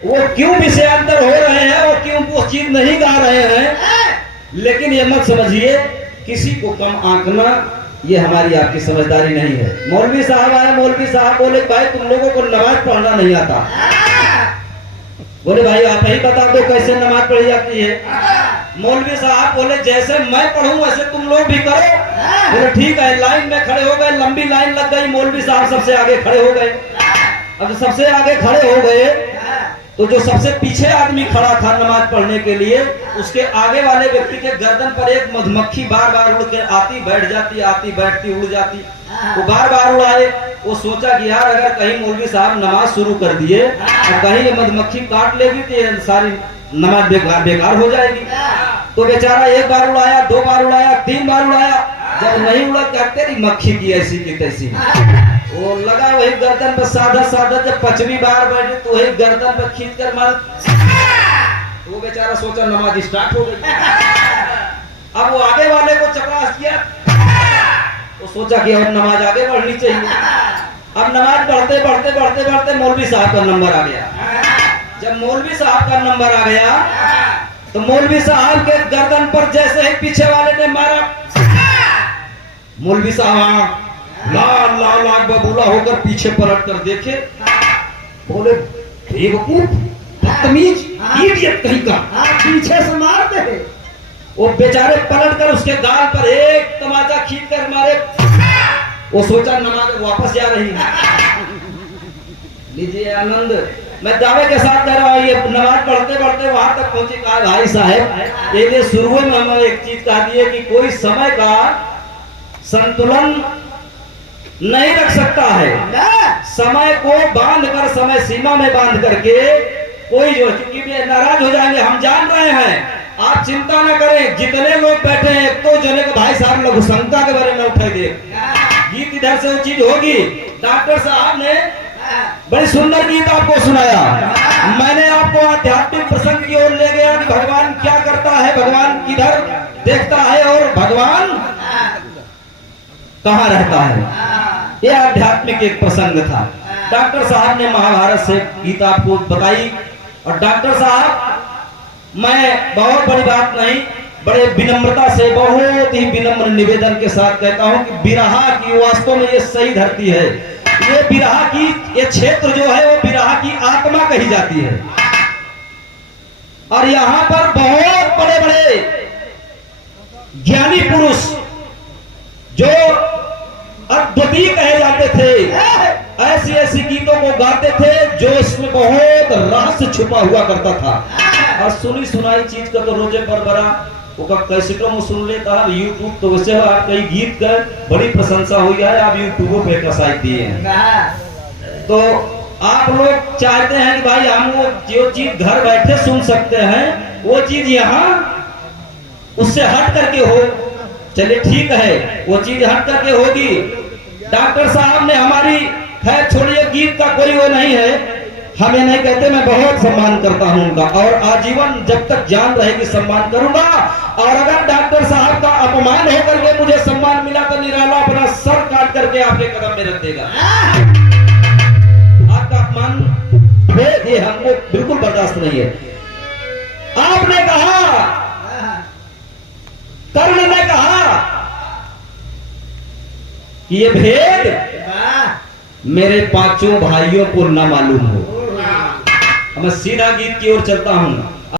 वो क्यों विषयांतर हो रहे हैं, वो क्यों वो चीज नहीं गा रहे हैं। लेकिन ये मत समझिए किसी को कम आंकना ये हमारी आपकी समझदारी नहीं है। मौलवी साहब आए, मौलवी साहब बोले भाई तुम लोगों को नमाज पढ़ना नहीं आता। बोले भाई आप ही बता दो कैसे नमाज पढ़ी जाती है। मौलवी साहब बोले जैसे मैं पढ़ूं वैसे तुम लोग भी करो। बोले ठीक है। लाइन में खड़े हो गए, लंबी लाइन लग गई, मौलवी साहब सबसे आगे खड़े हो गए। अब सबसे आगे खड़े हो गए तो जो सबसे पीछे आदमी खड़ा था नमाज पढ़ने के लिए, उसके आगे वाले व्यक्ति के गर्दन पर एक मधुमक्खी बार बार उड़ के आती बैठ जाती, आती बैठती उड़ जाती। वो बार बार उड़ाए। वो सोचा कि यार अगर कहीं मौलवी साहब नमाज शुरू कर दिए और कहीं ये मधुमक्खी काट लेगी तो सारी नमाज बेकार हो जाएगी। तो बेचारा एक बार उड़ाया, दो बार उड़ाया, तीन बार उड़ाया। जब नहीं उड़ा क्या तेरी मक्खी की ऐसी की तैसी। वो लगा वही गर्दन पर साधा साधा। जब 5वीं बार बैठे तो वही गर्दन पर खींच कर मार। तो वो बेचारा सोचा नमाज स्टार्ट हो गई। अब वो आगे वाले को चपरास किया। वो सोचा कि अब नमाज आगे बढ़नी चाहिए। अब नमाज बढ़ते बढ़ते बढ़ते बढ़ते मौलवी साहब का नंबर आ गया। जब मौलवी साहब का नंबर आ गया तो मौलवी साहब के गर्दन पर जैसे ही पीछे वाले ने मारा, मौलवी साहब लाल लाल आग बबूला होकर पीछे पलट कर देखे। बोले बेवकूफ, बदतमीज, इडियट कहीं का, पीछे से मार दे। वो बेचारे पलट कर उसके गाल पर एक तमाचा खींच कर मारे। वो सोचा नमाज वापस जा रही है। लीजिए आनंद, मैं दावे के साथ कह रहा हूँ ये नमाज पढ़ते पढ़ते वहां तक पहुंचे। कहा भाई साहब ये शुरू में हमें एक चीज कहा दी है कि कोई समय का संतुलन नहीं रख सकता है। समय को बांध कर, समय सीमा में बांध करके कोई जो, क्योंकि वे नाराज हो जाएंगे हम जान रहे हैं। आप चिंता न करें, जितने लोग बैठे हैं तो जने को भाई साहब लघु शंका के बारे में उठाई दे। गीत इधर से वो चीज होगी। डॉक्टर साहब ने बड़ी सुंदर गीत आपको सुनाया। मैंने आपको आध्यात्मिक प्रसंग की ओर ले गया कि भगवान क्या करता है, भगवान किधर देखता है और भगवान कहाँ रहता है। यह आध्यात्मिक एक प्रसंग था। डॉक्टर साहब ने महाभारत से गीत आपको बताई। और डॉक्टर साहब, मैं बहुत बड़ी बात नहीं, बड़े विनम्रता से, बहुत ही विनम्र निवेदन के साथ कहता हूं कि बिरहा की वास्तव में ये सही धरती है। ये बिरहा की ये क्षेत्र जो है वो बिरहा की आत्मा कही जाती है। और यहाँ पर बहुत बड़े बड़े ज्ञानी पुरुष जो अद्वितीय कहे जाते थे, ऐसी ऐसी गीतों को गाते थे जो इसमें बहुत रहस्य छुपा हुआ करता था। और सुनी सुनाई चीज का तो रोजे पर बड़ा वो कैसेटों में सुन लेता है। यूट्यूब तो वैसे आप कई गीत का बड़ी प्रशंसा हुई है, आप यूट्यूब पे कसाई दिए हैं। तो आप लोग चाहते हैं कि भाई हम वो जो चीज घर बैठे सुन सकते हैं वो चीज यहाँ उससे हट करके हो। चलिए ठीक है, वो चीज हट करके होगी। डॉक्टर साहब ने हमारी, खैर छोड़िए गीत का कोई वो नहीं है, हमें नहीं कहते, मैं बहुत सम्मान करता हूं उनका और आजीवन जब तक जान रहेगी सम्मान करूंगा। और अगर डॉक्टर साहब का अपमान होकर के मुझे सम्मान मिला तो निराला अपना सर काट करके आपके कदम में रख देगा। आपका अपमान ये हमको बिल्कुल बर्दाश्त नहीं है। आपने कहा, कर्ण ने कहा कि ये भेद मेरे पांचों भाइयों को न मालूम हो। मैं सीधा गीत की ओर चलता हूं।